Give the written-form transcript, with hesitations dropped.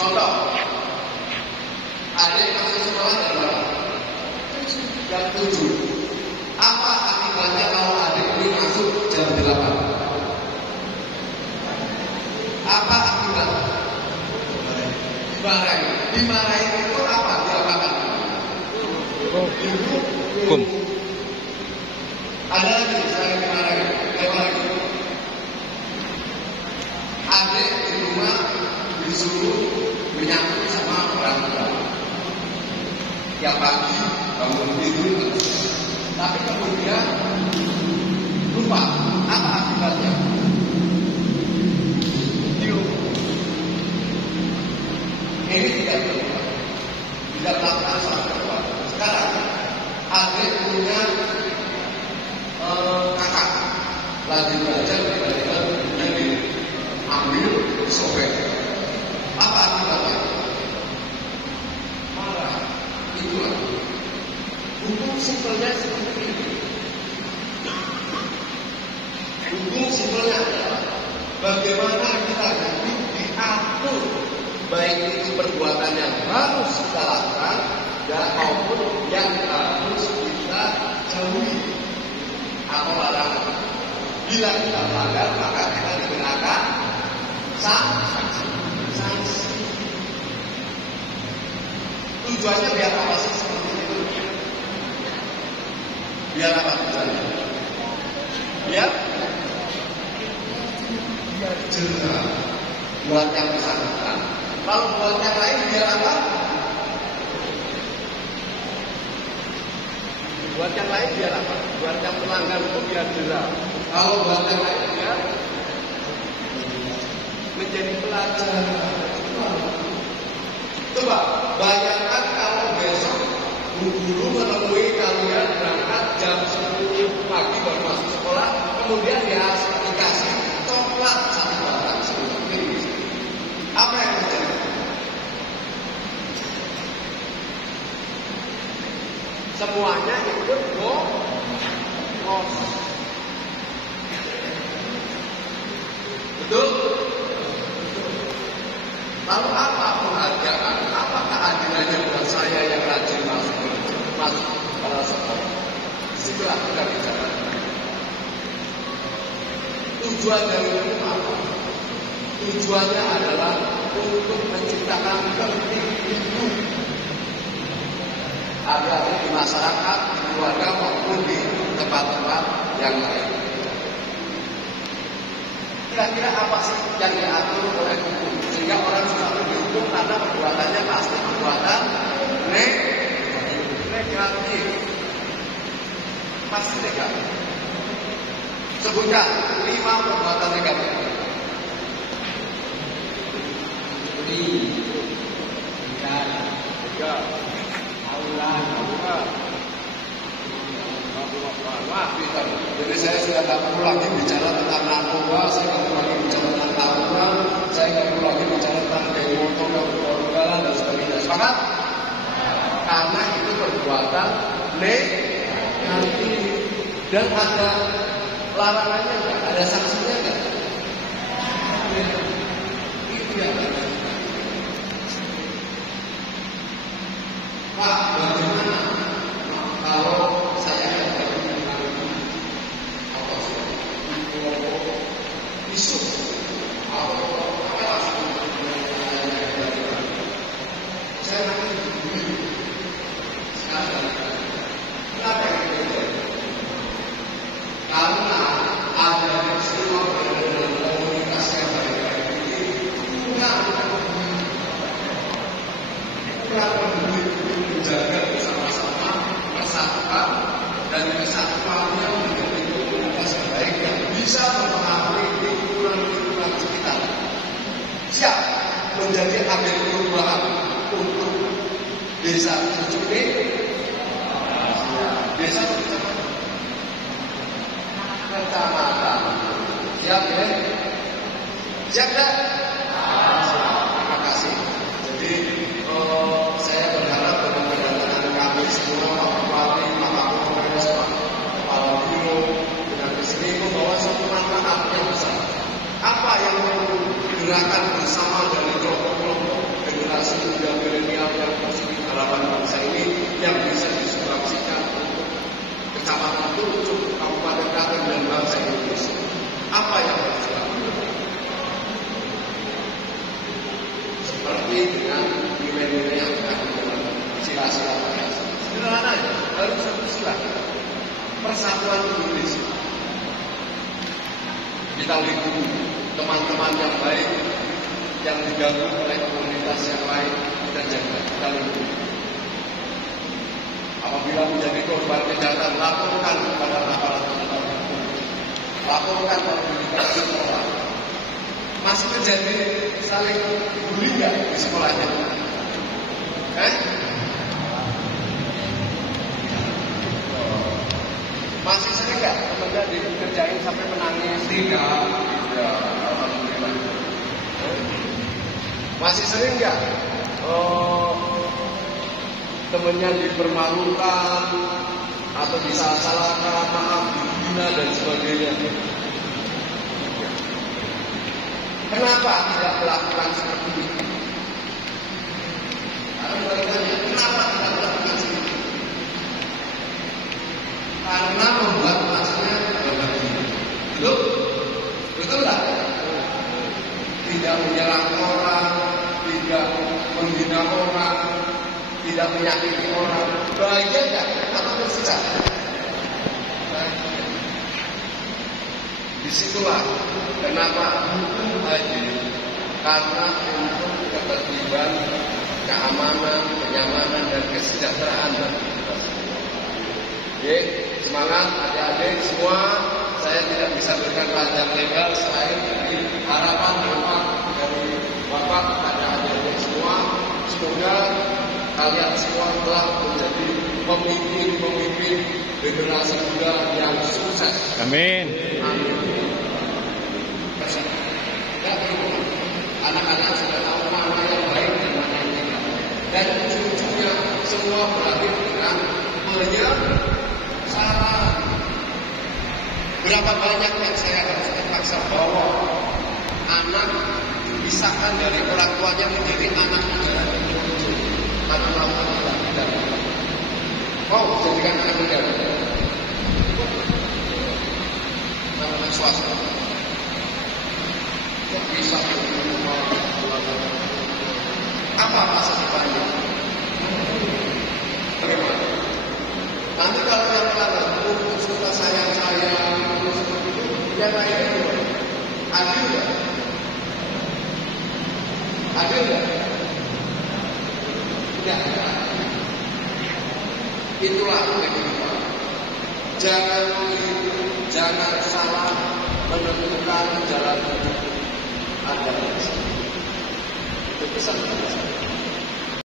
Contoh, adik masuk sekolah jam berapa? Jam 7. Apa akibatnya kalau adik ini masuk jam 8? Apa akibatnya? Dimarahin. Dimarahin itu apa? Diapakan? Hukum. Ada lagi saya dimarahin. Lewat lagi. Adik di rumah disuruh menyambut sama orang tua. Tiap pagi bangun tidur, tapi kemudian lupa. Apa akibatnya? Ini tidak berubah, tidak melakukan salah perbuatan. Sekarang adik punya kakak lagi belajar tiba-tiba diambil sobek. Apa akibatnya? Marah. Itulah hukum simpelnya seperti ini. Hukum simpelnya adalah bagaimana kita hidup diatur, baik itu perbuatan yang harus kita lakukan dan maupun yang harus kita jauhi atau larangan. Bila kita melanggar, maka kita dikenakan sanksi. Tujuannya biar apa sih seperti itu? Biar apa tujuannya? Biar jerah buat yang bersangkutan. Kalau buat yang lain biar apa? Buat yang lain biar apa? Buat yang pelanggar itu biar jerah. Kalau buat yang lain biar menjadi pelajaran. Coba bayangkan kalau besok guru menemui kalian berangkat jam 10 pagi baru masuk sekolah, kemudian dikasih coklat satu batang seperti ini. Apa yang terjadi? Semuanya ikut ngos. Betul? Lalu apa penghargaan? Apa keadilannya buat saya yang rajin masuk sekolah? Disitulah kita bicara. Tujuan dari itu apa? Tujuannya adalah untuk menciptakan tertib hidup agar di masyarakat, di keluarga maupun di tempat-tempat yang lain. Kira-kira apa sih yang diatur oleh hukum sehingga orang selalu dihukum karena perbuatannya pasti perbuatan negatif, pasti negatif. Sebutkan 5 perbuatan negatif. Jadi saya sudah tak perlu lagi bicara tentang narkoba, saya tak perlu lagi bicara tentang tawuran, saya tak perlu lagi bicara tentang geng motor, ugal-ugalan dan sebagainya. Sepakat? Karena itu perbuatan negatif dan ada larangannya enggak? Ada sanksinya enggak? Itu yang ada. Pak, bagaimana kalau saya yang baru mengalami isu saya nanti begini sekarang kenapa ini terjadi? Karena ada peristiwa dalam komunitas yang baik-baik ini kurang peduli menjaga bersama-sama persatuan dan kesatuannya menjadi komunitas yang baik yang bisa mempengaruhi lingkungan sekitar. Siap menjadi agen perubahan untuk desa Cucuke, desa kecamatan. Siap ya? Siap tak? Terima kasih. Jadi saya berharap dengan kedatangan kami semua, Pak Bupati, Pak Kapolres, Pak Kepala Biro dengan kesini membawa satu manfaat yang besar. Apa yang perlu gerakan bersama dari kelompok-kelompok dengan nilai-nilai yang terkandung dalam sila-sila Pancasila. Sederhana ya, baru satu sila. Persatuan Indonesia. Kita lindungi teman-teman yang baik yang diganggu oleh komunitas yang lain, kita jaga, kita lindungi. Apabila menjadi korban kejahatan, laporkan kepada aparat penegak hukum, laporkan pada sekolah. Masih menjadi saling bully nggak di sekolahnya? Masih sering nggak temennya dikerjain sampai menangis? Tidak. Ya, alhamdulillah. Masih sering nggak temennya dipermalukan atau disalah-salahkan, maaf, dihina dan sebagainya? Kenapa tidak melakukan seperti itu? Kenapa tidak melakukan seperti itu? Karena membuat masnya berbagi. Betul nggak? Tidak menyerang orang, tidak menghina orang, tidak menyakiti orang. Bahagia nggak? Atau bersikap? Disitulah kenapa hukum hadir, karena untuk ketertiban, keamanan, kenyamanan dan kesejahteraan bagi kita semua. Oke, semangat adik-adik semua. Saya tidak bisa berikan panjang lebar selain dari harapan doa dari Bapak kepada adik-adik semua. Semoga kalian semua telah menjadi pemimpin generasi muda yang sukses. Amin. Amin. Anak-anak sudah tahu mana yang baik dan mana yang tidak. Dan ujung-ujungnya semua berakhir dengan penyesalan. Berapa banyak yang saya harus terpaksa bawa anak dipisahkan dari orang tuanya menjadi anak negara karena melakukan tidak. Mau jadikan anak negara anak swasta. Kok bisa apa masa depannya? Bagaimana? Nanti kalau yang melanggar hukum suka sayang seperti itu, yang lainnya adil nggak? Adil nggak? Tidak. Itulah kehidupan. Jangan salah menentukan jalan hidup.